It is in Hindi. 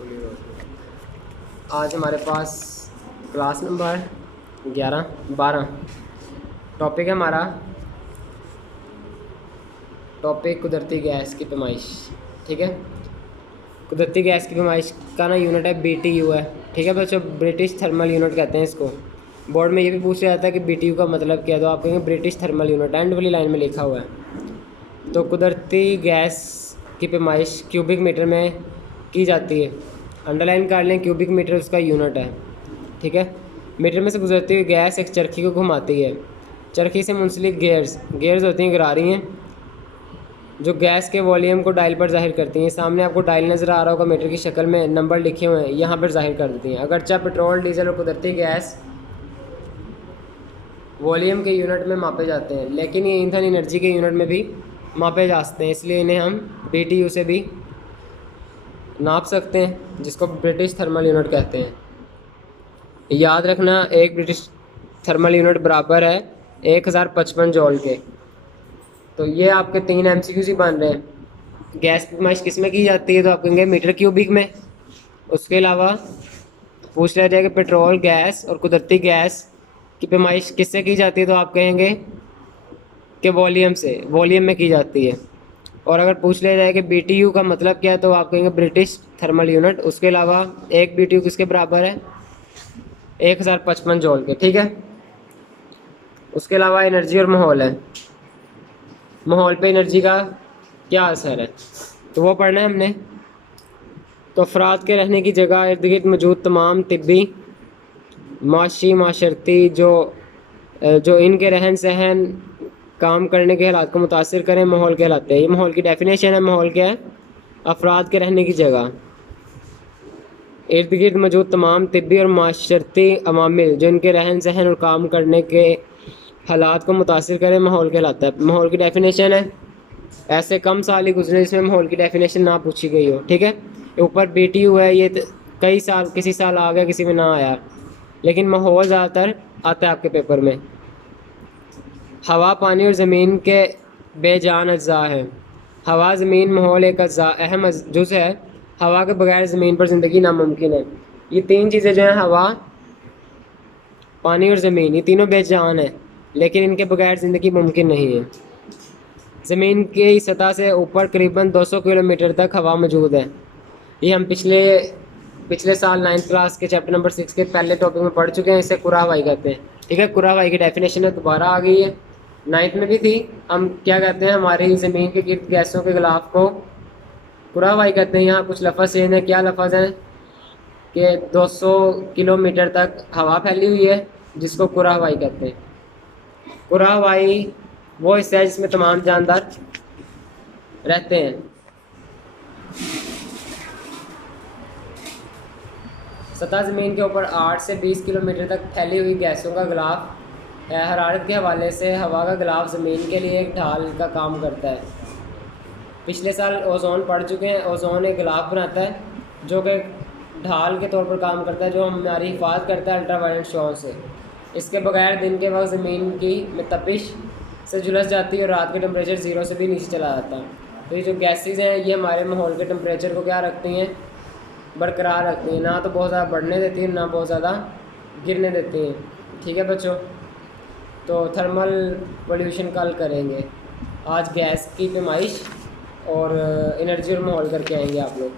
आज हमारे पास क्लास नंबर 12 टॉपिक है हमारा कुदरती गैस की पैमाइश। ठीक है, कुदरती गैस की पैमाइश का ना यूनिट है BTU है। ठीक है बच्चों, ब्रिटिश थर्मल यूनिट कहते हैं इसको। बोर्ड में ये भी पूछ लिया जाता है कि BTU का मतलब क्या है, तो आप कहेंगे ब्रिटिश थर्मल यूनिट, एंड वाली लाइन में लिखा हुआ है। तो कुदरती गैस की पैमाइश क्यूबिक मीटर में की जाती है। अंडरलाइन कर लें, क्यूबिक मीटर उसका यूनिट है। ठीक है, मीटर में से गुजरती हुई गैस एक चरखी को घुमाती है। चरखी से मुंसलिक गेयर्स होती हैं, गरारी हैं, जो गैस के वॉल्यूम को डायल पर जाहिर करती हैं। सामने आपको डायल नज़र आ रहा होगा, मीटर की शक्ल में नंबर लिखे हुए हैं, यहाँ पर जाहिर कर देती हैं। अगरचे पेट्रोल, डीजल और कुदरती गैस वॉल्यूम के यूनिट में मापे जाते हैं, लेकिन ये ईंधन एनर्जी के यूनिट में भी मापे जा सकते हैं, इसलिए इन्हें हम BTU से भी नाप सकते हैं, जिसको ब्रिटिश थर्मल यूनिट कहते हैं। याद रखना, एक ब्रिटिश थर्मल यूनिट बराबर है 1055 जॉल के। तो ये आपके 3 MCQ ही बन रहे हैं। गैस की पैमाइश किस में की जाती है, तो आप कहेंगे मीटर क्यूबिक में। उसके अलावा पूछ लिया जाएगा पेट्रोल, गैस और कुदरती गैस की पैमाइश किससे की जाती है, तो आप कहेंगे कि वॉल्यूम से, वॉल्यूम में की जाती है। और अगर पूछ लिया जाए कि BTU का मतलब क्या है, तो आप कहेंगे ब्रिटिश थर्मल यूनिट। उसके अलावा एक BTU किसके बराबर है, 1055 जॉल के। ठीक है, उसके अलावा एनर्जी और माहौल है। माहौल पे एनर्जी का क्या असर है, तो वो पढ़ना है हमने। तो अफराद के रहने की जगह, इर्द गिर्द मौजूद तमाम तिब्बी, माशी, माशरती जो इनके रहन सहन, काम करने के हालात को मुतासिर करें, माहौल कहलाते हैं। ये माहौल की डेफिनेशन है। माहौल क्या है, अफराद के रहने की जगह, इर्द गिर्द मौजूद तमाम तिब्बी और माशरती अवामिल जो इनके रहन सहन और काम करने के हालात को मुतासिर करें, माहौल कहलाता है। माहौल की डेफिनेशन है, ऐसे कम साल ही गुजरे जिसमें माहौल की डेफिनेशन ना पूछी गई हो। ठीक है, ऊपर BTU है, ये कई साल, किसी साल आ गया, किसी में ना आया, लेकिन माहौल ज़्यादातर आता है आपके पेपर में। हवा, पानी और ज़मीन के बेजान अज्जा हैं। हवा, ज़मीन, माहौल एक अहम जुज़ है। हवा के बगैर ज़मीन पर ज़िंदगी नामुमकिन है। ये 3 चीज़ें जो हैं, हवा, पानी और ज़मीन, ये तीनों बेजान है, लेकिन इनके बगैर ज़िंदगी मुमकिन नहीं है। ज़मीन की सतह से ऊपर करीबन 200 किलोमीटर तक हवा मौजूद है। ये हम पिछले साल 9th क्लास के चैप्टर नंबर 6 के पहले टॉपिक में पढ़ चुके हैं। इसे कुरा हवाई कहते हैं। ठीक है, कुरा हवाई की डेफिनेशन है, दोबारा आ गई है, 9th में भी थी। हम क्या कहते हैं, हमारी ज़मीन के गिर्द गैसों के गिलाफ को कुरा हवाई कहते हैं। यहाँ कुछ लफ्ज़ चेंज है। क्या लफ्ज़ है कि 200 किलोमीटर तक हवा फैली हुई है, जिसको कुरा हवाई कहते हैं। कुरा हवाई वो हिस्सा है जिसमें तमाम जानदार रहते हैं। सतह ज़मीन के ऊपर 8 से 20 किलोमीटर तक फैली हुई गैसों का गिलाफ हरारत के हवाले से हवा का गिलाफ ज़मीन के लिए एक ढाल का काम करता है। पिछले साल ओजोन पढ़ चुके हैं। ओजोन एक गिलाफ बनाता है जो कि ढाल के तौर पर काम करता है, जो हमारी हिफाजत करता है अल्ट्रावायलेट शॉ से। इसके बगैर दिन के वक्त ज़मीन की में तपिश से झुलस जाती है और रात के टेम्परेचर 0 से भी नीचे चला जाता है। तो ये जो गैसेज हैं, ये हमारे माहौल के टेम्परेचर को क्या रखती हैं, बरकरार रखती हैं। ना तो बहुत ज़्यादा बढ़ने देती हैं, ना बहुत ज़्यादा गिरने देती हैं। ठीक है बच्चों, तो थर्मल पोल्यूशन कल करेंगे। आज गैस की पैमाइश और एनर्जी और माहौल करके आएंगे आप लोग।